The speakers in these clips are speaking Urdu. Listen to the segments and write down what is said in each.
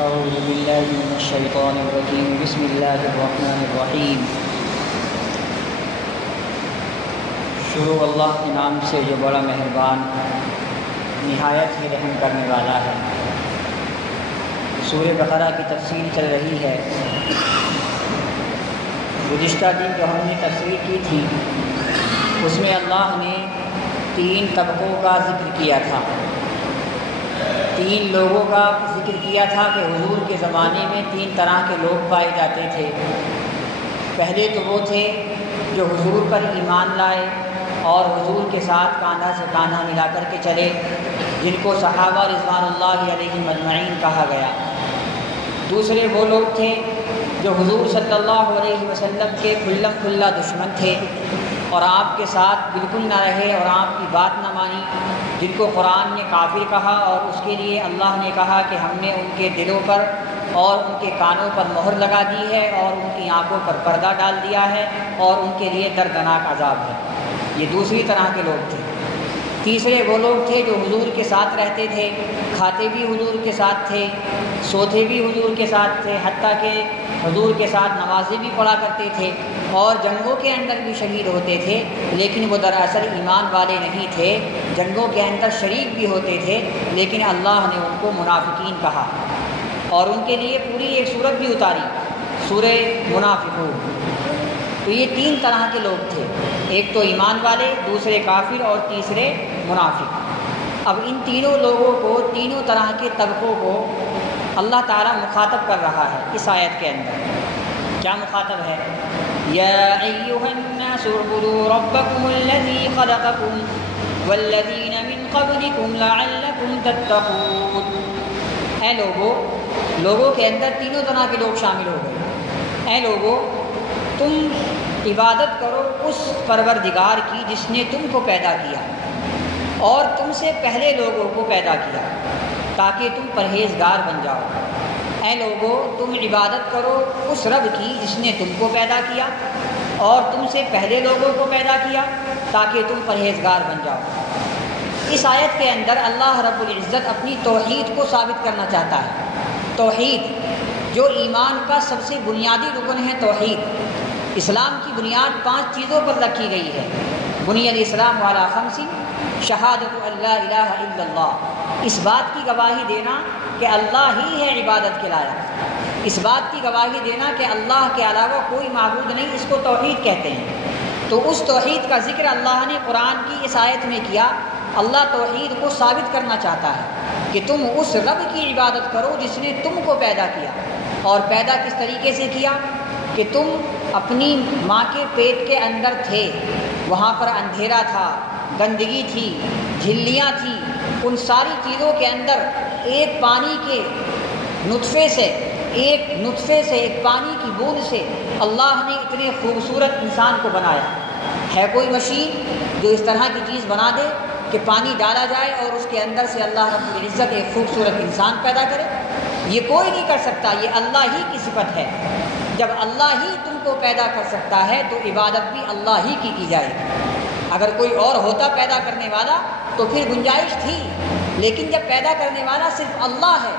اعوذ باللہ من الشیطان الرجیم بسم اللہ الرحمن الرحیم۔ شروع اللہ کے نام سے جو بڑا مہربان نہایت ہی رحم کرنے والا ہے۔ سورہ بقرہ کی تفسیر چل رہی ہے۔ گزشتہ دن جو ہم نے تفسیر کی تھی اس میں اللہ نے 3 طبقوں کا ذکر کیا تھا، 3 لوگوں کا ذکر کیا تھا کہ حضور کے زمانے میں 3 طرح کے لوگ پائے جاتے تھے۔ پہلے تو وہ تھے جو حضور پر ایمان لائے اور حضور کے ساتھ کاندھا سے کاندھا ملا کر کے چلے، جن کو صحابہ رضوان اللہ علیہم اجمعین کہا گیا۔ دوسرے وہ لوگ تھے جو حضور صلی اللہ علیہ وسلم کے کھلم کھلا دشمن تھے اور آپ کے ساتھ بالکل نہ رہے اور آپ کی بات نہ مانی، جن کو قرآن نے کافر کہا، اور اس کے لیے اللہ نے کہا کہ ہم نے ان کے دلوں پر اور ان کے کانوں پر مہر لگا دی ہے اور ان کی آنکھوں پر پردہ ڈال دیا ہے اور ان کے لیے دردناک عذاب ہے۔ یہ دوسری طرح کے لوگ تھے۔ تیسرے وہ لوگ تھے جو حضور کے ساتھ رہتے تھے، کھاتے بھی حضور کے ساتھ تھے، سوتے بھی حضور کے ساتھ تھے، حتیٰ کہ حضور کے ساتھ نمازیں بھی پڑھا کرتے تھے اور جنگوں کے اندر بھی شہید ہوتے تھے، لیکن وہ دراصل ایمان والے نہیں تھے۔ جنگوں کے اندر شریک بھی ہوتے تھے، لیکن اللہ نے ان کو منافقین کہا اور ان کے لیے پوری ایک سورت بھی اتاری، سورہ منافقون۔ تو یہ 3 طرح کے لوگ تھے، ایک تو ایمان والے، دوسرے کافر اور تیسرے منافق۔ اب ان تینوں لوگوں کو، تینوں طرح کے طبقوں کو اللہ تعالیٰ مخاطب کر رہا ہے اس آیت کے اندر۔ کیا مخاطب ہے؟ یا ایھا الناس اعبدوا ربکم الذی خلقکم والذین من قبلکم لعلکم تتقون۔ اے لوگوں کے اندر تینوں طرح کے لوگ شامل ہو گئے۔ اے لوگوں، تم عبادت کرو اس پروردگار کی جس نے تم کو پیدا کیا اور تم سے پہلے لوگوں کو پیدا کیا تاکہ تم پرہیزگار بن جاؤ۔ اے لوگوں، تم عبادت کرو اس رب کی جس نے تم کو پیدا کیا اور تم سے پہلے لوگوں کو پیدا کیا تاکہ تم پرہیزگار بن جاؤ۔ اس آیت کے اندر اللہ رب العزت اپنی توحید کو ثابت کرنا چاہتا ہے۔ توحید جو ایمان کا سب سے بنیادی رکن ہے، توحید۔ اسلام کی بنیاد 5 چیزوں پر رکھی گئی ہے۔ بنی الاسلام علی 5، شہادت ان لا الہ الا اللہ، اس بات کی گواہی دینا کہ اللہ ہی ہے عبادت کے لائق، اس بات کی گواہی دینا کہ اللہ کے علاوہ کوئی معبود نہیں، اس کو توحید کہتے ہیں۔ تو اس توحید کا ذکر اللہ نے قرآن کی اس آیت میں کیا۔ اللہ توحید کو ثابت کرنا چاہتا ہے کہ تم اس رب کی عبادت کرو جس نے تم کو پیدا کیا، اور پیدا کس طریقے سے کیا کہ تم اپنی ماں کے پیٹ کے اندر تھے، وہاں پر اندھیرا تھا، گندگی تھی، جھلیاں تھیں، ان ساری چیزوں کے اندر ایک پانی کے نطفے سے، ایک پانی کی بوند سے اللہ نے اتنے خوبصورت انسان کو بنایا۔ ہے کوئی مشین جو اس طرح کی چیز بنا دے کہ پانی ڈالا جائے اور اس کے اندر سے اللہ رب العزت ایک خوبصورت انسان پیدا کرے؟ یہ کوئی نہیں کر سکتا، یہ اللہ ہی کی صفت ہے۔ جب اللہ ہی تم کو پیدا کر سکتا ہے تو عبادت بھی اللہ ہی کی جائے گی۔ اگر کوئی اور ہوتا پیدا کرنے والا تو پھر گنجائش تھی، لیکن جب پیدا کرنے والا صرف اللہ ہے،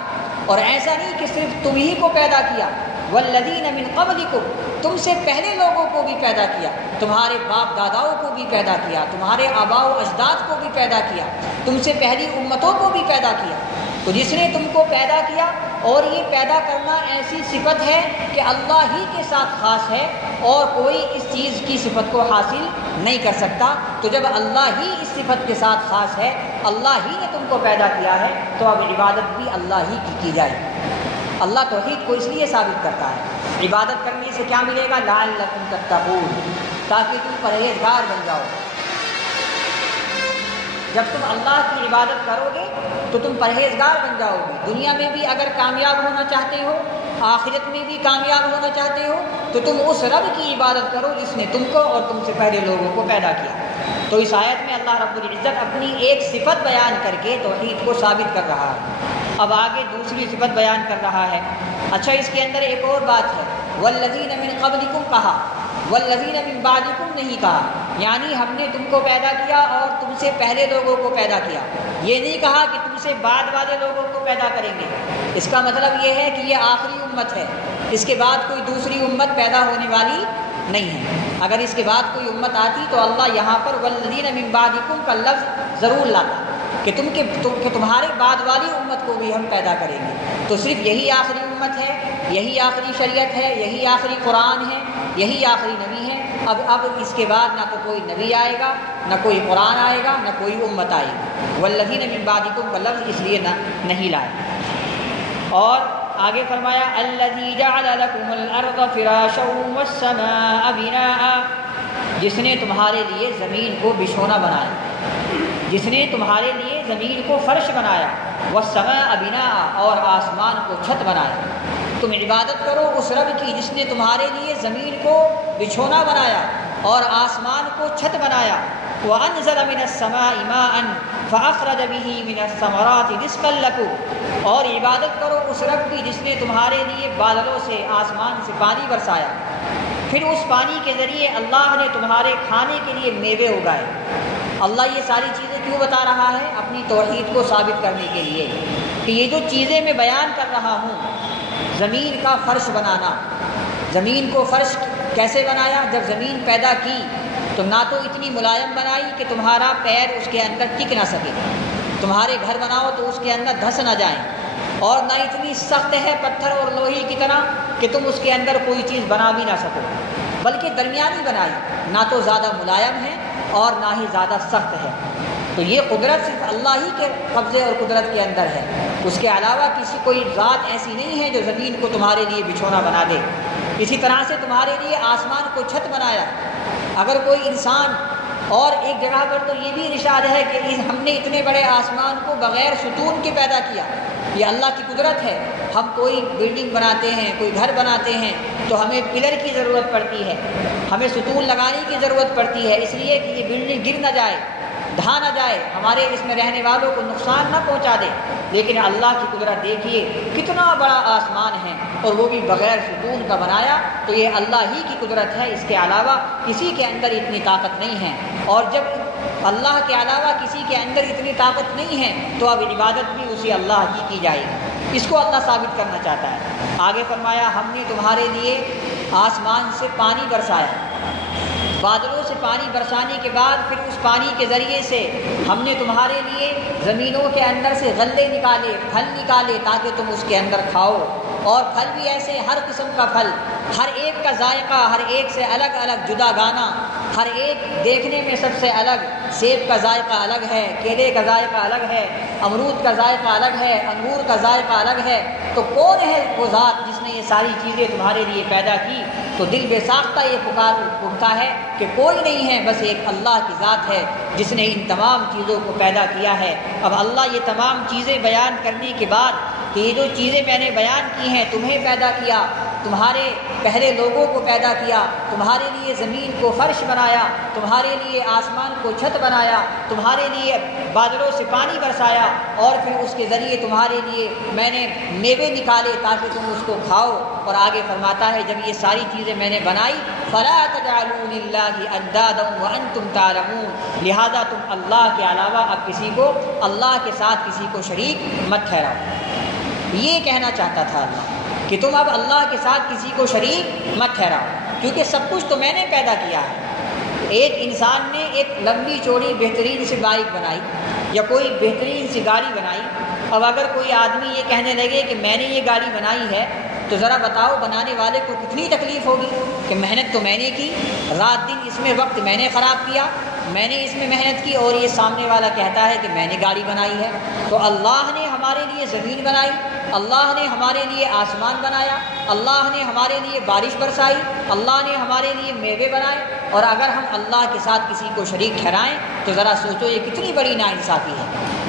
اور ایسا نہیں کہ صرف تم ہی کو پیدا کیا، والذین من قبلکم، تم سے پہلے لوگوں کو بھی پیدا کیا، تمہارے باپ داداؤں کو بھی پیدا کیا، تمہارے آباء و اجداد کو بھی پیدا کیا، تم سے پہلی امتوں کو بھی پیدا کیا۔ تو جس نے تم کو پیدا کیا، اور یہ پیدا کرنا ایسی صفت ہے کہ اللہ ہی کے ساتھ خاص ہے اور کوئی اس چیز کی صفت کو حاصل نہیں کر سکتا۔ تو جب اللہ ہی اس صفت کے ساتھ خاص ہے، اللہ ہی نے تم کو پیدا کیا ہے، تو اب عبادت بھی اللہ ہی کی جائے۔ اللہ توحید کو اس لیے ثابت کرتا ہے۔ عبادت کرنے سے کیا ملے گا؟ لعلکم تتقون، تاکہ تم پرہیزگار بن جاؤ۔ جب تم اللہ کی عبادت کرو گے تو تم پرہیزگار بن جاؤ گے۔ دنیا میں بھی اگر کامیاب ہونا چاہتے ہو، آخرت میں بھی کامیاب ہونا چاہتے ہو، تو تم اس رب کی عبادت کرو جس نے تم کو اور تم سے پہلے لوگوں کو پیدا کیا۔ تو اس آیت میں اللہ رب العزت اپنی ایک صفت بیان کر کے توحید کو ثابت کر رہا ہے۔ اب آگے دوسری صفت بیان کر رہا ہے۔ اچھا، اس کے اندر ایک اور بات ہے، والذین من قبلکم کہا، والذین من بعدکم نہیں کہا، یعنی ہم نے تم کو پیدا کیا اور تم سے پہلے لوگوں کو پیدا کیا، یہ نہیں کہا کہ تم سے بعد والے لوگوں کو پیدا کریں گے۔ اس کا مطلب یہ ہے کہ یہ آخری امت ہے، اس کے بعد کوئی دوسری امت پیدا ہونے والی نہیں ہے۔ اگر اس کے بعد کوئی امت آتی تو اللہ یہاں پر والذین من بعدکم کا لفظ ضرور لاتا کہ تمہارے بعد والی امت کو بھی ہم پیدا کریں گے۔ تو صرف یہی آخری امت ہے، یہی آخری شریعت ہے، یہی آخری قرآن ہے، یہی آخری نبی ہے۔ اب اس کے بعد نہ تو کوئی نبی آئے گا، نہ کوئی قرآن آئے گا، نہ کوئی امت آئے گی۔ والذین من بعدکم کا لفظ اس لیے نہیں لائے۔ اور آگے فرمایا الذی جعل لکم الارض فراشا والسماء بناء، جس نے تمہارے لیے زمین کو بچھونا بنایا، جس نے تمہارے لیے زمین کو فرش بنایا، والسماء بناء، اور آسمان کو چھت بنایا۔ تم عبادت کرو اس رب کی جس نے تمہارے لیے زمین کو بچھونا بنایا اور آسمان کو چھت بنایا۔ وَأَنزَلَ مِنَ السَّمَاءِ مَاءً فَأَخْرَجَ بِهِ مِنَ الثَّمَرَاتِ رِزْقًا لَكُمْ، اور عبادت کرو اس رب کی جس نے تمہارے لیے بادلوں سے، آسمان سے پانی برسایا، پھر اس پانی کے ذریعے اللہ نے تمہارے کھانے کے لیے میوے اگائے۔ اللہ یہ ساری چیزیں کیوں بتا رہا ہے؟ اپنی توحید کو ثابت کرنے کے لیے کہ یہ جو چیزیں میں بیان کر رہا ہوں، زمین کا فرش بنانا، زمین کو فرش کیسے بنایا؟ جب زمین پیدا کی تو نہ تو اتنی ملائم بنائی کہ تمہارا پیر اس کے اندر ٹک نہ سکے، تمہارے گھر بناؤ تو اس کے اندر دھس نہ جائیں، اور نہ اتنی سخت ہے پتھر اور لوہے کی طرح کہ تم اس کے اندر کوئی چیز بنا بھی نہ سکو، بلکہ درمیانی بنائی، نہ تو زیادہ ملائم ہے اور نہ ہی زیادہ سخت ہے۔ تو یہ قدرت صرف اللہ ہی کے قبضے اور قدرت کے اندر ہے، اس کے علاوہ کسی کوئی ذات ایسی نہیں ہے جو زمین کو تمہارے لیے بچھونا بنا دے۔ اسی طرح سے تمہارے لیے آسمان کو چھت بنایا۔ اگر کوئی انسان، اور ایک جگہ پر تو یہ بھی ارشاد ہے کہ ہم نے اتنے بڑے آسمان کو بغیر ستون کے پیدا کیا، یہ اللہ کی قدرت ہے۔ ہم کوئی بلڈنگ بناتے ہیں، کوئی گھر بناتے ہیں تو ہمیں پلر کی ضرورت پڑتی ہے، ہمیں ستون لگانے کی ضرورت پڑتی ہے، اس لیے کہ یہ بلڈنگ گر نہ جائے، ڈھا نہ جائے، ہمارے اس میں رہنے والوں کو نقصان نہ پہنچا دے۔ لیکن اللہ کی قدرت دیکھیے، کتنا بڑا آسمان ہے اور وہ بھی بغیر ستون کا بنایا، تو یہ اللہ ہی کی قدرت ہے، اس کے علاوہ کسی کے اندر اتنی طاقت نہیں ہے۔ اور جب اللہ کے علاوہ کسی کے اندر اتنی طاقت نہیں ہے تو اب عبادت بھی اسی اللہ کی جائے گی۔ اس کو اللہ ثابت کرنا چاہتا ہے۔ آگے فرمایا ہم نے تمہارے لیے آسمان سے پانی برسایا، بادلوں سے پانی برسانے کے بعد پھر اس پانی کے ذریعے سے ہم نے تمہارے لیے زمینوں کے اندر سے غلے نکالے، پھل نکالے تاکہ تم اس کے اندر کھاؤ، اور پھل بھی ایسے ہر قسم کا پھل، ہر ایک کا ذائقہ ہر ایک سے الگ الگ جدا گانا، ہر ایک دیکھنے میں سب سے الگ۔ سیب کا ذائقہ الگ ہے، کیلے کا ذائقہ الگ ہے، امرود کا ذائقہ الگ ہے، انگور کا ذائقہ الگ ہے۔ تو کون ہے وہ ذات جس نے یہ ساری چیزیں تمہارے لیے پیدا کی؟ تو دل بے ساختہ یہ پکار اٹھتا ہے کہ کوئی نہیں ہے، بس ایک اللہ کی ذات ہے جس نے ان تمام چیزوں کو پیدا کیا ہے۔ اب اللہ یہ تمام چیزیں بیان کرنے کے بعد کہ یہ جو چیزیں میں نے بیان کی ہیں، تمہیں پیدا کیا، تمہارے پہلے لوگوں کو پیدا کیا، تمہارے لیے زمین کو فرش بنایا، تمہارے لیے آسمان کو چھت بنایا، تمہارے لیے بادلوں سے پانی برسایا، اور پھر اس کے ذریعے تمہارے لیے میں نے میوے نکالے تاکہ تم اس کو کھاؤ۔ اور آگے فرماتا ہے جب یہ ساری چیزیں میں نے بنائی فَلَا تَجْعَلُوا لِلَّهِ أَنْدَادًا وَأَنْتُمْ تَعْلَمُونَ، لہذا تم اللہ کے علاوہ اب کسی کو، اللہ کے ساتھ کسی کو شریک مت ٹھہراؤ۔ یہ کہنا چاہتا تھا اللہ کہ تم اب اللہ کے ساتھ کسی کو شریک مت ٹھہراؤ، کیونکہ سب کچھ تو میں نے پیدا کیا ہے۔ ایک انسان نے ایک لمبی چوڑی بہترین سی بائک بنائی یا کوئی بہترین سی گاڑی بنائی، اب اگر کوئی آدمی یہ کہنے لگے کہ میں نے یہ گاڑی بنائی ہے تو ذرا بتاؤ بنانے والے کو کتنی تکلیف ہوگی کہ محنت تو میں نے کی، رات دن اس میں وقت میں نے خراب کیا، میں نے اس میں محنت کی، اور یہ سامنے والا کہتا ہے کہ میں نے گاڑی بنائی ہے۔ تو اللہ نے ہمارے لیے زمین بنائی، اللہ نے ہمارے لیے آسمان بنایا، اللہ نے ہمارے لیے بارش برسائی، اللہ نے ہمارے لیے میوے بنائے، اور اگر ہم اللہ کے ساتھ کسی کو شریک ٹھہرائیں تو ذرا سوچو یہ کتنی بڑی ناانصافی ہے،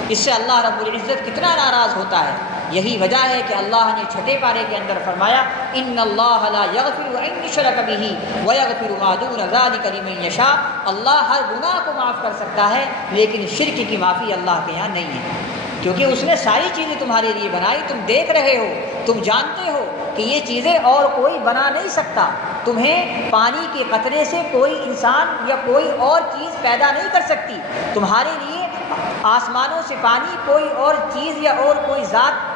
اس سے اللہ رب العزت کتنا ناراض ہوتا ہے۔ یہی وجہ ہے کہ اللہ نے چھٹے پارے کے اندر فرمایا ان اللہ لا یغفر ان یشرک بہ ویغفر ما دون ذلک لمن یشاء، اللہ ہر گناہ کو معاف کر سکتا ہے لیکن شرک کی معافی اللہ کے یہاں نہیں ہے۔ کیونکہ اس نے ساری چیزیں تمہارے لیے بنائی، تم دیکھ رہے ہو، تم جانتے ہو کہ یہ چیزیں اور کوئی بنا نہیں سکتا، تمہیں پانی کے قطرے سے کوئی انسان یا کوئی اور چیز پیدا نہیں کر سکتی، تمہارے لیے آسمانوں سے پانی کوئی اور چیز یا اور کوئی ذات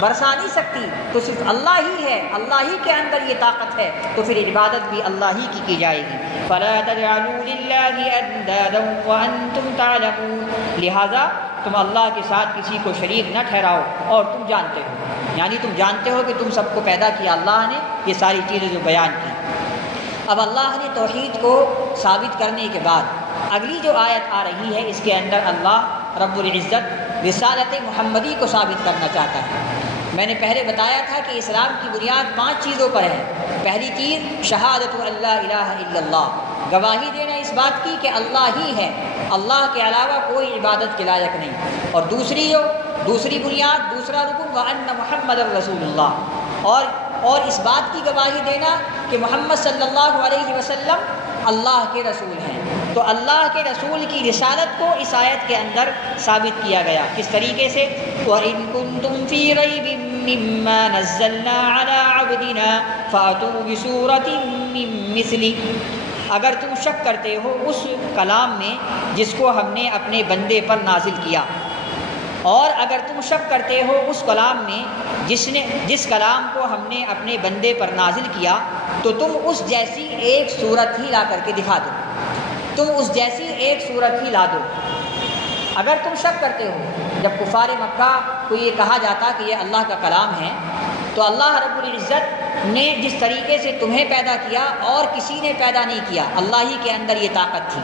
برسا نہیں سکتی، تو صرف اللہ ہی ہے، اللہ ہی کے اندر یہ طاقت ہے، تو پھر عبادت بھی اللہ ہی کی جائے گی۔ فَلَا تَجْعَلُوا لِلَّهِ أَندَادًا وَأَنْتُمْ تَعْلَمُونَ، لہٰذا تم اللہ کے ساتھ کسی کو شریک نہ ٹھہراؤ اور تم جانتے ہو، یعنی تم جانتے ہو کہ تم سب کو پیدا کیا اللہ نے، یہ ساری چیزیں جو بیان کی۔ اب اللہ نے توحید کو ثابت کرنے کے بعد اگلی جو آیت آ رہی ہے اس کے اندر اللہ رب العزت رسالت محمدی کو ثابت کرنا چاہتا ہے۔ میں نے پہلے بتایا تھا کہ اسلام کی بنیاد 5 چیزوں پر ہے۔ پہلی چیز شہادت اللہ الہ الا اللہ، گواہی دینا اس بات کی کہ اللہ ہی ہے، اللہ کے علاوہ کوئی عبادت کے لائق نہیں۔ اور دوسری بنیاد، دوسرا رکن وَأَنَّ مُحَمَّدًا رسول اللہ، اور اس بات کی گواہی دینا کہ محمد صلی اللہ علیہ وسلم اللہ کے رسول ہیں۔ تو اللہ کے رسول کی رسالت کو اس آیت کے اندر ثابت کیا گیا، کس طریقے سے؟ وَإِن كُنتُمْ فِي رَيْبٍ مِّمَّا نَزَّلْنَا عَلَىٰ عَبْدِنَا فَأْتُوا بِسُورَةٍ مِّن مِّثْلِهِ، اگر تم شک کرتے ہو اس کلام میں جس کو ہم نے اپنے بندے پر نازل کیا، اور اگر تم شک کرتے ہو اس کلام میں جس کلام کو ہم نے اپنے بندے پر نازل کیا، تو تم اس جیسی ایک صورت ہی لا کر کے دکھا دو، تم اس جیسی ایک صورت ہی لا دو۔ اگر تم شک کرتے ہو، جب کفار مکہ کو یہ کہا جاتا کہ یہ اللہ کا کلام ہے، تو اللہ رب العزت نے جس طریقے سے تمہیں پیدا کیا اور کسی نے پیدا نہیں کیا، اللہ ہی کے اندر یہ طاقت تھی۔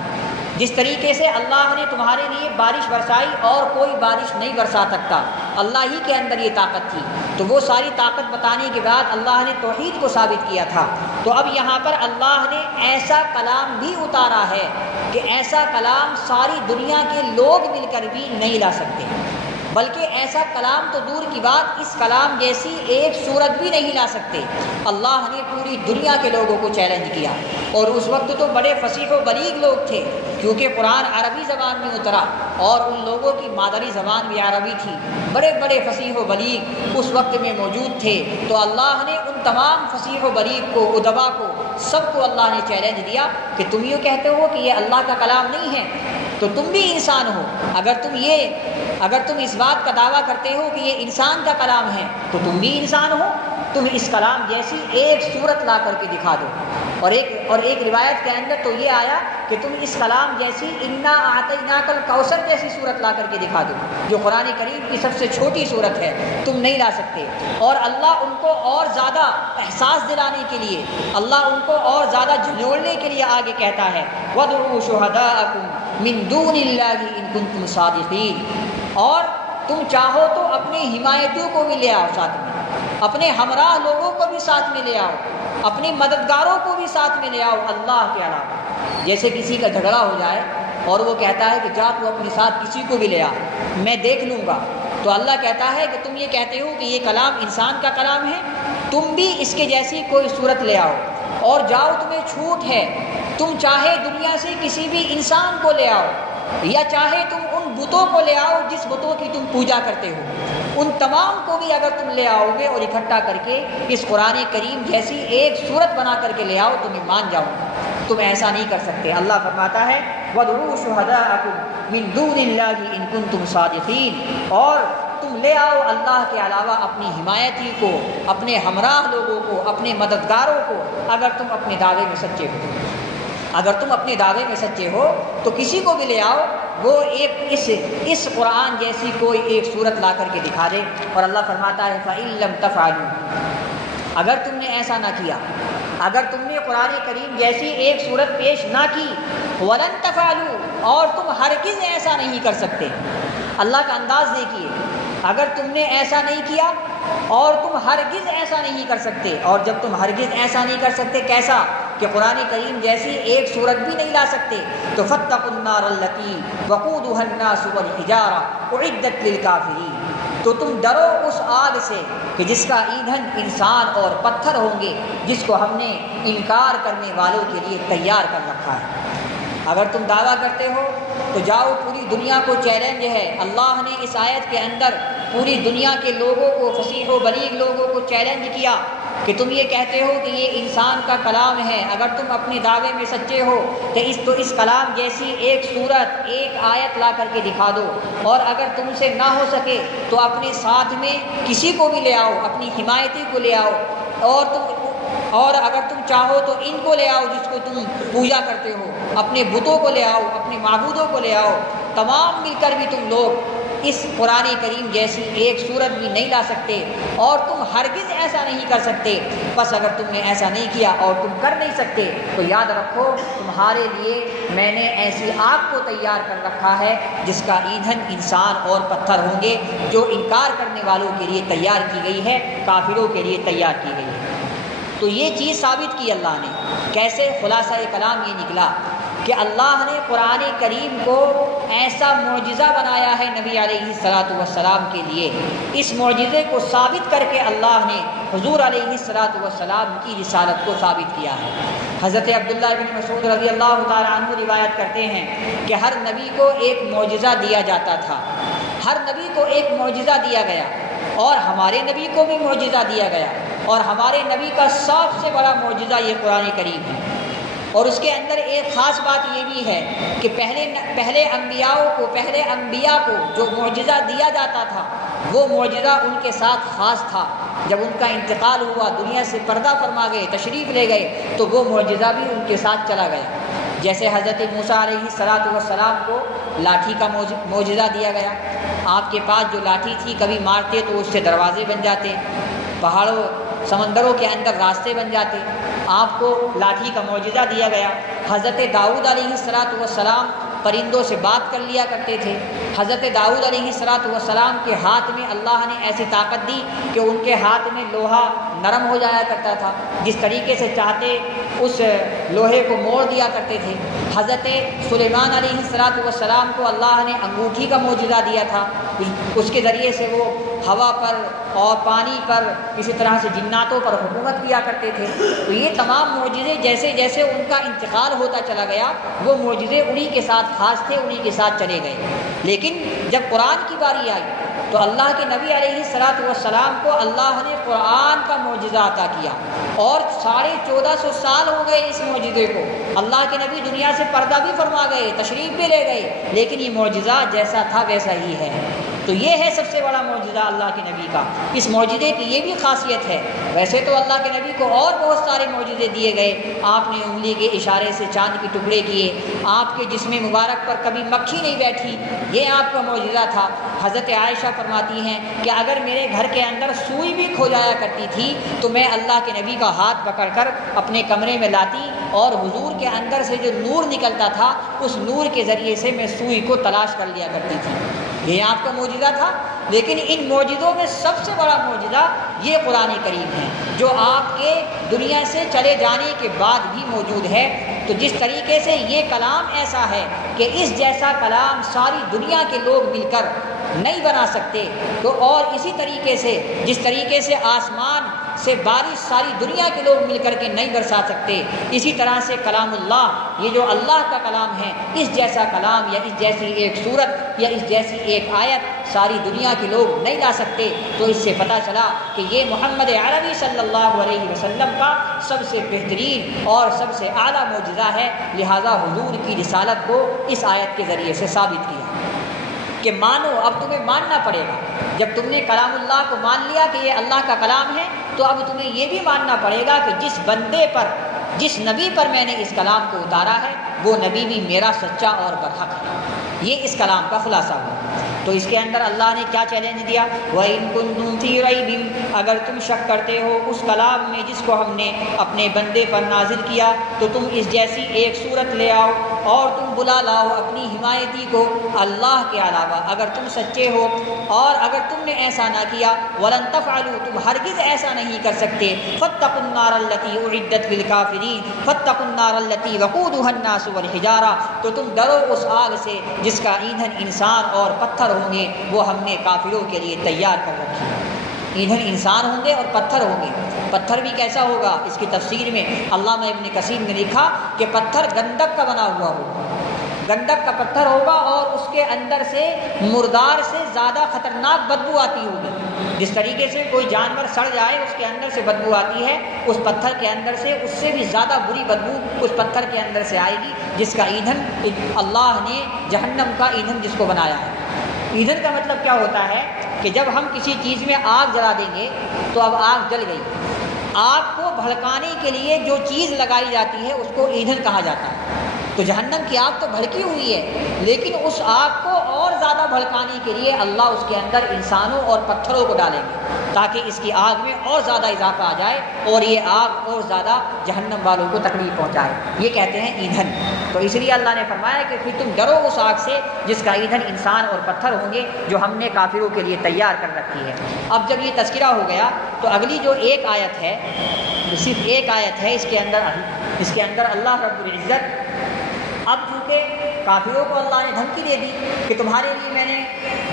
جس طریقے سے اللہ نے تمہارے لیے بارش برسائی اور کوئی بارش نہیں برسا سکتا، اللہ ہی کے اندر یہ طاقت تھی۔ تو وہ ساری طاقت بتانے کے بعد اللہ نے توحید کو ثابت کیا تھا۔ تو اب یہاں پر اللہ نے ایسا کلام بھی اتارا ہے کہ ایسا کلام ساری دنیا کے لوگ مل کر بھی نہیں لا سکتے، بلکہ ایسا کلام تو دور کی بات، اس کلام جیسی ایک صورت بھی نہیں لا سکتے۔ اللہ نے پوری دنیا کے لوگوں کو چیلنج کیا، اور اس وقت تو بڑے فصیح و بلیغ لوگ تھے، کیونکہ قرآن عربی زبان میں اترا اور ان لوگوں کی مادری زبان بھی عربی تھی، بڑے بڑے فصیح و بلیغ اس وقت میں موجود تھے۔ تو اللہ نے ان تمام فصیح و بلیغ کو، ادبا کو، سب کو اللہ نے چیلنج دیا کہ تم یوں کہتے ہو کہ یہ اللہ کا کلام نہیں ہے، تو تم بھی انسان ہو، اگر تم اس بات کا دعویٰ کرتے ہو کہ یہ انسان کا کلام ہے تو تم بھی انسان ہو، تم اس کلام جیسی ایک صورت لا کر کے دکھا دو۔ اور ایک روایت کے اندر تو یہ آیا کہ تم اس کلام جیسی انا اعطیناک الکوثر جیسی صورت لا کر کے دکھا دو، جو قرآن کریم کی سب سے چھوٹی صورت ہے، تم نہیں لا سکتے۔ اور اللہ ان کو اور زیادہ احساس دلانے کے لیے، اللہ ان کو اور زیادہ جھنجھوڑنے کے لیے آگے کہتا ہے وَادْعُوا شُهَدَاءَكُم مِّن دُونِ اللَّهِ إِن كُنتُمْ صَادِقِينَ، اور تم چاہو تو اپنے حمایتیوں کو بھی لے آؤ ساتھ میں، اپنے ہمراہ لوگوں کو بھی ساتھ میں لے آؤ، اپنے مددگاروں کو بھی ساتھ میں لے آؤ اللہ کے علاوہ۔ جیسے کسی کا جھگڑا ہو جائے اور وہ کہتا ہے کہ جا تو اپنے ساتھ کسی کو بھی لے آ، میں دیکھ لوں گا، تو اللہ کہتا ہے کہ تم یہ کہتے ہو کہ یہ کلام انسان کا کلام ہے، تم بھی اس کے جیسی کوئی صورت لے آؤ اور جاؤ، تمہیں چھوٹ ہے، تم چاہے دنیا سے کسی بھی انسان کو لے آؤ، یا چاہے تم ان بتوں کو لے آؤ جس بتوں کی تم پوجا کرتے ہو، ان تمام کو بھی اگر تم لے آؤ گے اور اکٹھا کر کے اس قرآن کریم جیسی ایک صورت بنا کر کے لے آؤ تو میں مان جاؤں گا۔ تم ایسا نہیں کر سکتے۔ اللہ فرماتا ہے وَادْعُوا شُهَدَاءَكُم مِّن دُونِ اللَّهِ إِن كُنتُمْ صَادِقِينَ، اور تم لے آؤ اللہ کے علاوہ اپنی حمایتی کو، اپنے ہمراہ لوگوں کو، اپنے مددگاروں کو، اگر تم اپنے دعوے میں سچے ہو۔ اگر تم اپنے دعوے میں سچے ہو تو کسی کو بھی لے آؤ، وہ اس قرآن جیسی کوئی ایک صورت لا کر کے دکھا دے۔ اور اللہ فرماتا ہے فَإِن لَّمْ تَفْعَلُوا، اگر تم نے ایسا نہ کیا، اگر تم نے قرآن کریم جیسی ایک صورت پیش نہ کی، وَلَن تَفْعَلُوا، اور تم ہرگز ایسا نہیں کر سکتے۔ اللہ کا انداز دیکھیے، اگر تم نے ایسا نہیں کیا اور تم ہرگز ایسا نہیں کر سکتے، اور جب تم ہرگز ایسا نہیں کر سکتے کیسا کہ قرآن کریم جیسی ایک صورت بھی نہیں لا سکتے، تو فَاتَّقُوا النَّارَ الَّتِي وَقُودُهَا النَّاسُ وَالْحِجَارَةُ أُعِدَّتْ لِلْكَافِرِينَ، تو تم ڈرو اس آگ سے کہ جس کا ایندھن انسان اور پتھر ہوں گے، جس کو ہم نے انکار کرنے والوں کے لیے تیار کر رکھا ہے۔ اگر تم دعویٰ کرتے ہو تو جاؤ، پوری دنیا کو چیلنج ہے۔ اللہ نے اس آیت کے اندر پوری دنیا کے لوگوں کو، فصیح و بلیغ لوگوں کو چیلنج کیا کہ تم یہ کہتے ہو کہ یہ انسان کا کلام ہے، اگر تم اپنے دعوے میں سچے ہو تو اس کلام جیسی ایک صورت، ایک آیت لا کر کے دکھا دو، اور اگر تم سے نہ ہو سکے تو اپنے ساتھ میں کسی کو بھی لے آؤ، اپنی حمایتی کو لے آؤ، اور اگر تم چاہو تو ان کو لے آؤ جس کو تم پوجا کرتے ہو، اپنے بتوں کو لے آؤ، اپنے معبودوں کو لے آؤ، تمام مل کر بھی تم لوگ اس قرآن کریم جیسی ایک صورت بھی نہیں لا سکتے، اور تم ہرگز ایسا نہیں کر سکتے۔ بس اگر تم نے ایسا نہیں کیا اور تم کر نہیں سکتے تو یاد رکھو تمہارے لیے میں نے ایسی آگ کو تیار کر رکھا ہے جس کا ایندھن انسان اور پتھر ہوں گے، جو انکار کرنے والوں کے لیے تیار کی گئی ہے، کافروں کے لیے تیار کی گئی ہے۔ تو یہ چیز ثابت کی اللہ نے۔ کیسے؟ خلاصہ کلام یہ نکلا کہ اللہ نے قرآن کریم کو ایسا معجزہ بنایا ہے نبی علیہ الصلاۃ والسلام کے لیے۔ اس معجزے کو ثابت کر کے اللہ نے حضور علیہ الصلاۃ والسلام کی رسالت کو ثابت کیا ہے۔ حضرت عبداللہ بن مسعود رضی اللہ تعالیٰ عنہ روایت کرتے ہیں کہ ہر نبی کو ایک معجزہ دیا جاتا تھا، ہر نبی کو ایک معجزہ دیا گیا، اور ہمارے نبی کو بھی معجزہ دیا گیا، اور ہمارے نبی کا سب سے بڑا معجزہ یہ قرآن کریم ہے۔ اور اس کے اندر ایک خاص بات یہ بھی ہے کہ پہلے انبیاء کو جو معجزہ دیا جاتا تھا وہ معجزہ ان کے ساتھ خاص تھا۔ جب ان کا انتقال ہوا، دنیا سے پردہ فرما گئے، تشریف لے گئے، تو وہ معجزہ بھی ان کے ساتھ چلا گیا۔ جیسے حضرت موسیٰ علیہ الصلاۃ والسلام کو لاٹھی کا معجزہ دیا گیا۔ آپ کے پاس جو لاٹھی تھی، کبھی مارتے تو اس سے دروازے بن جاتے، پہاڑوں سمندروں کے اندر راستے بن جاتے۔ آپ کو لاٹھی کا معجزہ دیا گیا۔ حضرت داؤد علیہ الصلاۃ والسلام پرندوں سے بات کر لیا کرتے تھے۔ حضرت داؤد علیہ الصلاۃ والسلام کے ہاتھ میں اللہ نے ایسی طاقت دی کہ ان کے ہاتھ میں لوہا نرم ہو جایا کرتا تھا، جس طریقے سے چاہتے اس لوہے کو موڑ دیا کرتے تھے۔ حضرت سلیمان علیہ الصلاۃ والسلام کو اللہ نے انگوٹھی کا معجزہ دیا تھا، اس کے ذریعے سے وہ ہوا پر اور پانی پر، اسی طرح سے جناتوں پر حکومت کیا کرتے تھے۔ تو یہ تمام معجزے جیسے جیسے ان کا انتقال ہوتا چلا گیا، وہ معجزے انہی کے ساتھ خاص تھے، انہی کے ساتھ چلے گئے۔ لیکن جب قرآن کی باری آئی تو اللہ کے نبی علیہ الصلاۃ والسلام کو اللہ نے قرآن کا معجزہ عطا کیا، اور 1450 سال ہو گئے اس معجزے کو۔ اللہ کے نبی دنیا سے پردہ بھی فرما گئے، تشریف بھی لے گئے، لیکن یہ معجزہ جیسا تھا ویسا ہی ہے۔ تو یہ ہے سب سے بڑا معجزہ اللہ کے نبی کا۔ اس معجزے کی یہ بھی خاصیت ہے، ویسے تو اللہ کے نبی کو اور بہت سارے معجزے دیے گئے۔ آپ نے انگلی کے اشارے سے چاند کے ٹکڑے کیے، آپ کے جسم مبارک پر کبھی مکھی نہیں بیٹھی، یہ آپ کا معجزہ تھا۔ حضرت عائشہ فرماتی ہیں کہ اگر میرے گھر کے اندر سوئی بھی کھو جایا کرتی تھی تو میں اللہ کے نبی کا ہاتھ پکڑ کر اپنے کمرے میں لاتی، اور حضور کے اندر سے جو نور نکلتا تھا اس نور کے ذریعے سے میں سوئی کو تلاش کر لیا کرتی تھی۔ یہ آپ کا معجزہ تھا۔ لیکن ان معجزوں میں سب سے بڑا معجزہ یہ قرآن کریم ہے، جو آپ کے دنیا سے چلے جانے کے بعد بھی موجود ہے۔ تو جس طریقے سے یہ کلام ایسا ہے کہ اس جیسا کلام ساری دنیا کے لوگ مل کر نہیں بنا سکتے، تو اور اسی طریقے سے جس طریقے سے آسمان سے بارش ساری دنیا کے لوگ مل کر کے نہیں برسا سکتے، اسی طرح سے کلام اللہ، یہ جو اللہ کا کلام ہے، اس جیسا کلام یا اس جیسی ایک صورت یا اس جیسی ایک آیت ساری دنیا کے لوگ نہیں لا سکتے۔ تو اس سے پتہ چلا کہ یہ محمد عربی صلی اللہ علیہ وسلم کا سب سے بہترین اور سب سے اعلیٰ معجزہ ہے، لہذا حضور کی رسالت کو اس آیت کے ذریعے سے ثابت کیا کہ مانو، اب تمہیں ماننا پڑے گا۔ جب تم نے کلام اللہ کو مان لیا کہ یہ اللہ کا کلام ہے، تو اب تمہیں یہ بھی ماننا پڑے گا کہ جس بندے پر، جس نبی پر میں نے اس کلام کو اتارا ہے، وہ نبی بھی میرا سچا اور برحق ہے۔ یہ اس کلام کا خلاصہ ہوا۔ تو اس کے اندر اللہ نے کیا چیلنج دیا؟ وَإِن كُنتُمْ فِي رَيْبٍ، اگر تم شک کرتے ہو اس کلام میں جس کو ہم نے اپنے بندے پر نازل کیا، تو تم اس جیسی ایک صورت لے آؤ اور تم بلا لاؤ اپنی حمایتی کو اللہ کے علاوہ، اگر تم سچے ہو۔ اور اگر تم نے ایسا نہ کیا، وَلَن تَفْعَلُوا، تم ہرگز ایسا نہیں کر سکتے، فَاتَّقُوا النَّارَ الَّتِي أُعِدَّتْ لِلْكَافِرِينَ فَاتَّقُوا النَّارَ الَّتِي وَقُودُهَا النَّاسُ وَالْحِجَارَةُ، تو تم ڈرو اس آگ سے جس کا ایندھن انسان اور پتھر ہوں گے، وہ ہم نے کافروں کے لیے تیار کر رکھی ہے۔ ایندھن انسان ہوں گے اور پتھر ہوں گے۔ پتھر بھی کیسا ہوگا؟ اس کی تفسیر میں علامہ ابن کثیر نے لکھا کہ پتھر گندک کا بنا ہوا ہوگا، گندک کا پتھر ہوگا اور اس کے اندر سے مردار سے زیادہ خطرناک بدبو آتی ہوگی۔ جس طریقے سے کوئی جانور سڑ جائے اس کے اندر سے بدبو آتی ہے، اس پتھر کے اندر سے اس سے بھی زیادہ بری بدبو اس پتھر کے اندر سے آئے گی، جس کا ایندھن اللہ نے جہنم کا ایندھن جس کو بنایا ہے۔ ایندھن کا مطلب کیا ہوتا ہے کہ جب ہم کسی چیز میں آگ جلا دیں گے تو اب آگ جل گئی، آگ کو بھڑکانے کے لیے جو چیز لگائی جاتی ہے اس کو ایندھن کہا جاتا ہے۔ تو جہنم کی آگ تو بھڑکی ہوئی ہے، لیکن اس آگ کو اور زیادہ بھڑکانے کے لیے اللہ اس کے اندر انسانوں اور پتھروں کو ڈالیں گے تاکہ اس کی آگ میں اور زیادہ اضافہ آ جائے اور یہ آگ اور زیادہ جہنم والوں کو تکلیف پہنچائے۔ یہ کہتے ہیں ایندھن۔ تو اس لیے اللہ نے فرمایا کہ پھر تم ڈرو اس آگ سے جس کا ایندھن انسان اور پتھر ہوں گے، جو ہم نے کافروں کے لیے تیار کر رکھی ہے۔ اب جب یہ تذکرہ ہو گیا تو اگلی جو ایک آیت ہے، صرف ایک آیت ہے، اس کے اندر اللہ رب العزت اب چونکہ کافروں کو اللہ نے دھمکی دے دی کہ تمہارے لیے میں نے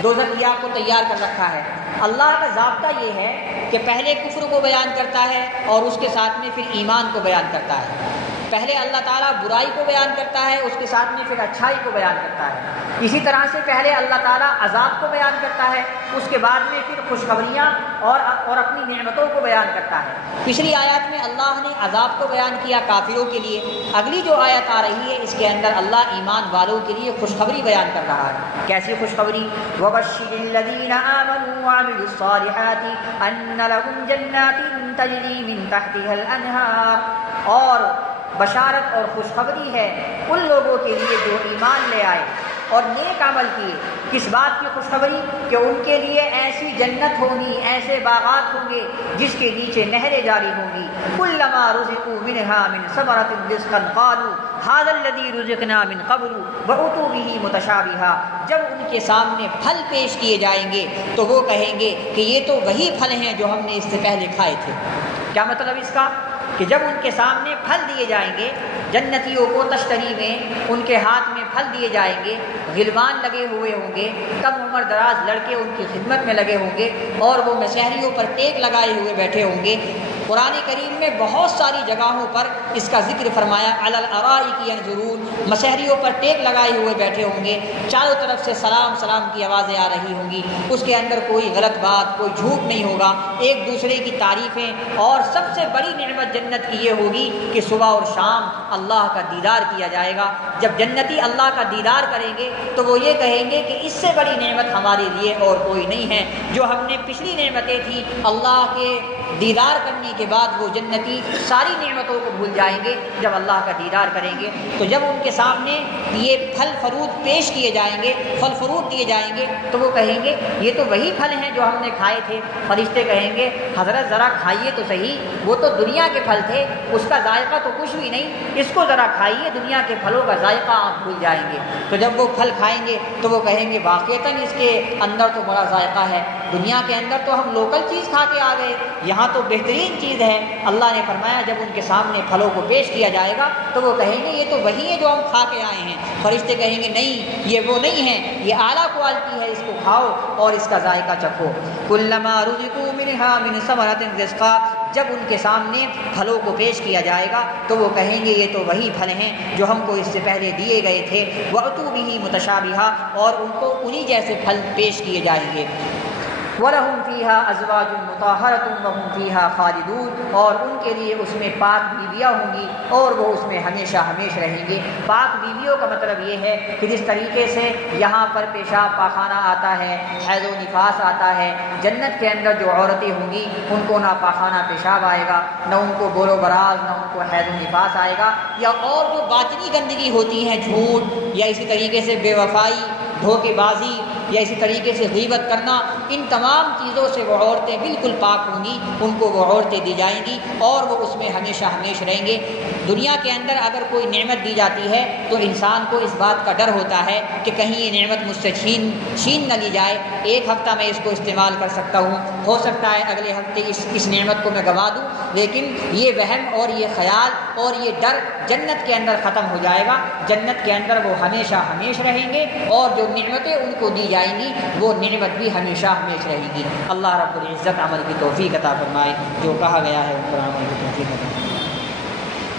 دوزخ کی آگ کو تیار کر رکھا ہے۔ اللہ کا ضابطہ یہ ہے کہ پہلے کفر کو بیان کرتا ہے اور اس کے ساتھ میں پھر ایمان کو بیان کرتا ہے۔ پہلے اللہ تعالیٰ برائی کو بیان کرتا ہے، اس کے ساتھ میں پھر اچھائی کو بیان کرتا ہے۔ اسی طرح سے پہلے اللہ تعالیٰ عذاب کو بیان کرتا ہے، اس کے بعد میں پھر خوشخبریاں اور اپنی نعمتوں کو بیان کرتا ہے۔ پچھلی آیات میں اللہ نے عذاب کو بیان کیا کافروں کے لیے، اگلی جو آیت آ رہی ہے اس کے اندر اللہ ایمان والوں کے لیے خوشخبری بیان کر رہا ہے۔ کیسی خوشخبری؟ وَبَشِّرِ الَّذِينَ آمَنُوا وَعَمِلُوا الصَّالِحَاتِ أَنَّ لَهُمْ جَنَّاتٍ تَجْرِي مِن تَحْتِهَا الْأَنْهَارُ، اور بشارت اور خوشخبری ہے ان لوگوں کے لیے جو ایمان لے آئے اور نیک عمل کیے۔ کس بات کی خوشخبری؟ کہ ان کے لیے ایسی جنت ہوگی، ایسے باغات ہوں گے جس کے نیچے نہریں جاری ہوں گی۔ كُلَّمَا رُزِقُوا مِنْهَا مِنْ ثَمَرَةٍ رِزْقًا قَالُوا هَذَا الَّذِي رُزِقْنَا مِنْ قَبْلُ وَأُتُوا بِهِ مُتَشَابِهًا، جب ان کے سامنے پھل پیش کیے جائیں گے تو وہ کہیں گے کہ یہ تو وہی پھل ہیں جو ہم نے اس سے پہلے کھائے تھے۔ کیا مطلب اس کا؟ کہ جب ان کے سامنے پھل دیے جائیں گے، جنتیوں کو تشتری میں ان کے ہاتھ میں پھل دیے جائیں گے، غلمان لگے ہوئے ہوں گے، کم عمر دراز لڑکے ان کی خدمت میں لگے ہوں گے اور وہ مشہریوں پر ٹیک لگائے ہوئے بیٹھے ہوں گے۔ قرآن کریم میں بہت ساری جگہوں پر اس کا ذکر فرمایا، علی الارائک ینظرون، مشہریوں پر ٹیک لگائے ہوئے بیٹھے ہوں گے، چاروں طرف سے سلام سلام کی آوازیں آ رہی ہوں گی، اس کے اندر کوئی غلط بات، کوئی جھوٹ نہیں ہوگا، ایک دوسرے کی تعریفیں، اور سب سے بڑی نعمت جنت کی یہ ہوگی کہ صبح اور شام اللہ کا دیدار کیا جائے گا۔ جب جنتی اللہ کا دیدار کریں گے تو وہ یہ کہیں گے کہ اس سے بڑی نعمت ہمارے لیے اور کوئی نہیں ہے۔ جو ہم نے پچھلی نعمتیں تھیں، اللہ کے دیدار کرنے کے بعد وہ جنتی ساری نعمتوں کو بھول جائیں گے جب اللہ کا دیدار کریں گے۔ تو جب ان کے سامنے یہ پھل فروٹ پیش کیے جائیں گے، پھل فروٹ دیے جائیں گے، تو وہ کہیں گے یہ تو وہی پھل ہیں جو ہم نے کھائے تھے۔ فرشتے کہیں گے حضرت ذرا کھائیے تو صحیح، وہ تو دنیا کے پھل تھے، اس کا ذائقہ تو کچھ بھی نہیں، اس کو ذرا کھائیے، دنیا کے پھلوں کا ذائقہ آپ بھول جائیں گے۔ تو جب وہ پھل کھائیں گے تو وہ کہیں گے واقعتاً اس کے اندر تو بڑا ذائقہ ہے، دنیا کے اندر تو ہم لوکل چیز کھا کے آ گئے، یہاں تو بہترین چیز ہے۔ اللہ نے فرمایا جب ان کے سامنے پھلوں کو پیش کیا جائے گا تو وہ کہیں گے یہ تو وہی ہے جو ہم کھا کے آئے ہیں۔ فرشتے کہیں گے نہیں، یہ وہ نہیں ہے، یہ اعلیٰ کوالٹی ہے، اس کو کھاؤ اور اس کا ذائقہ چکھو۔ کلما رزقوا منها من ثمرة رزقا، جب ان کے سامنے پھلوں کو پیش کیا جائے گا تو وہ کہیں گے یہ تو وہی پھل ہیں جو ہم کو اس سے پہلے دیے گئے تھے۔ وَأْتُوا بِهِ مُتَشَابِهًا، اور ان کو انہی جیسے پھل پیش کیے جائیں گے۔ وَلَهُمْ فِيهَا أَزْوَاجٌ مُطَهَّرَةٌ وَهُمْ فِيهَا خَالِدُونَ، اور ان کے لیے اس میں پاک بیویاں ہوں گی اور وہ اس میں ہمیشہ ہمیشہ رہیں گے۔ پاک بیویوں کا مطلب یہ ہے کہ جس طریقے سے یہاں پر پیشاب پاخانہ آتا ہے، حیض و نفاس آتا ہے، جنت کے اندر جو عورتیں ہوں گی ان کو نہ پاخانہ پیشاب آئے گا، نہ ان کو بول و براز، نہ ان کو حیض و نفاس آئے گا، یا اور جو باطنی گندگی ہوتی ہیں، جھوٹ یا اسی طریقے سے بے وفائی، دھوکے بازی یا اسی طریقے سے غیبت کرنا، ان تمام چیزوں سے وہ عورتیں بالکل پاک ہوں گی، ان کو وہ عورتیں دی جائیں گی اور وہ اس میں ہمیشہ ہمیشہ رہیں گے۔ دنیا کے اندر اگر کوئی نعمت دی جاتی ہے تو انسان کو اس بات کا ڈر ہوتا ہے کہ کہیں یہ نعمت مجھ سے چھین نہ لی جائے، ایک ہفتہ میں اس کو استعمال کر سکتا ہوں، ہو سکتا ہے اگلے ہفتے اس نعمت کو میں گنوا دوں، لیکن یہ وہم اور یہ خیال اور یہ ڈر جنت کے اندر ختم ہو جائے گا۔ جنت کے اندر وہ ہمیشہ ہمیشہ رہیں گے اور جو نعمتیں ان کو دی جائیں گی وہ نعمت بھی ہمیشہ ہمیشہ رہے گی۔ اللہ رب العزت عمل کی توفیق عطا فرمائے، جو کہا گیا ہے ان پر عمل کی توفیق عطا فرمائے۔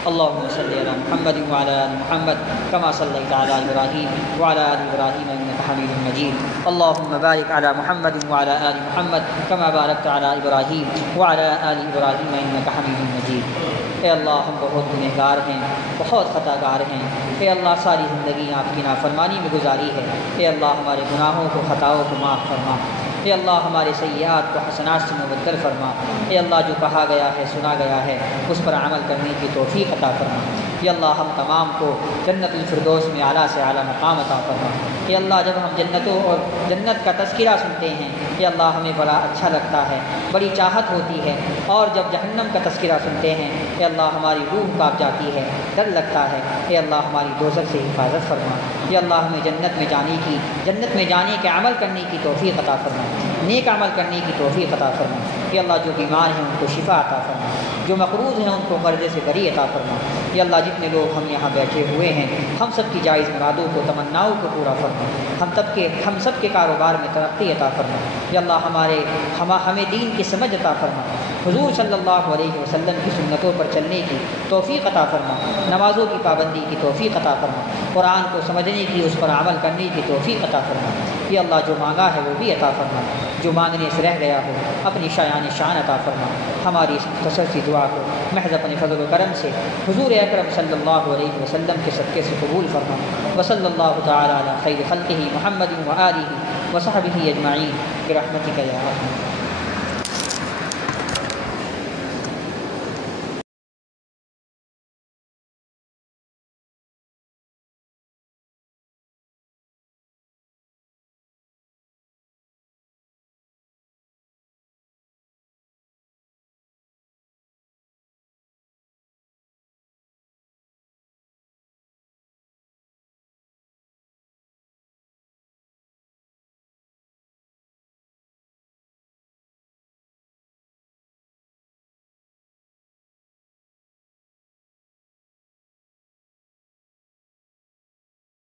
اللهم صل على محمد وعلى آل محمد كما صليت على إبراهيم وعلى آل إبراهيم إنك حميد مجيد. اللهم بارك على محمد وعلى آل محمد كما باركت على إبراهيم وعلى آل إبراهيم إنك حميد مجيد. اے اللہ ہم بہت گنہگار ہیں، بہت خطا کار ہیں. اے اللہ ساری زندگی آپ کی نافرمانی میں گزاری ہے. اے اللہ ہمارے گناہوں کو خطاؤں کو معاف فرما. اے اللہ ہمارے سیئات کو حسنات سے مبدل فرما. اے اللہ جو کہا گیا ہے سنا گیا ہے اس پر عمل کرنے کی توفیق عطا فرما. اے اللہ ہم تمام کو جنت الفردوس میں اعلیٰ سے اعلیٰ مقام عطا فرما. اے اللہ جب ہم جنتوں اور جنت کا تذکرہ سنتے ہیں اے اللہ ہمیں بڑا اچھا لگتا ہے، بڑی چاہت ہوتی ہے. اور جب جہنم کا تذکرہ سنتے ہیں اے اللہ ہماری روح کانپ جاتی ہے، ڈر لگتا ہے. اے اللہ ہماری دوزخ سے حفاظت فرما. اے اللہ ہمیں جنت میں جانے کے عمل کرنے کی توفیق عطا فرما، نیک عمل کرنے کی توفیق عطا فرما. اے اللہ جو بیمار ہیں ان کو شفا عطا فرما، جو مقروض ہیں ان کو قرضے سے بری عطا فرما. اے اللہ جتنے لوگ ہم یہاں بیٹھے ہوئے ہیں ہم سب کی جائز مرادوں کو تمناؤں کو پورا فرما. ہم سب کے کاروبار میں ترقی عطا فرما. اے اللہ ہمیں دین کی سمجھ عطا فرما. حضور صلی اللہ علیہ وسلم کی سنتوں پر چلنے کی توفیق عطا فرما. نمازوں کی پابندی کی توفیق عطا فرما. قرآن کو سمجھنے کی، اس پر عمل کرنے کی توفیق عطا فرما. یہ اللہ جو مانگا ہے وہ بھی عطا فرما، جو مانگنے سے رہ گیا ہو اپنی شان عطا فرما. ہماری اس مختصر دعا کو محض اپنے فضل و کرم سے حضور اکرم صلی اللہ علیہ وسلم کے صدقے سے قبول فرما. وصلی اللہ تعالی علی خیر خلقہ محمد و آلہ و صحبہ اجمعین برحمتک یا ارحم.